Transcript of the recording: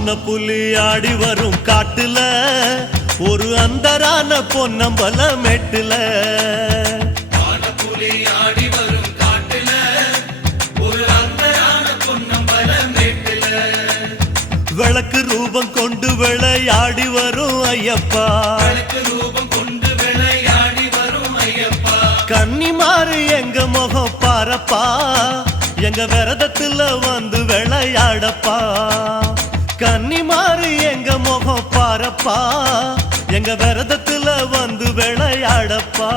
புலி ஆடி வரும் காட்டுல ஒரு அந்தரான பொன்னம்பல மெட்டுல புலி ஆடி வரும் காட்டுல ஒரு அந்தரான பொன்னம்பல மெட்டுல விளக்கு ரூபம் கொண்டு விளையாடி வரும் ஐயப்பா விளக்கு ரூபம் கொண்டு விளையாடி வரும் ஐயப்பா கன்னிமாறு எங்க முகம் பாரப்பா எங்க விரதத்துல வந்து விளையாடப்பா கன்னிமாறு எங்க முகம் பாரப்பா எங்க விரதத்துல வந்து விளையாடப்பா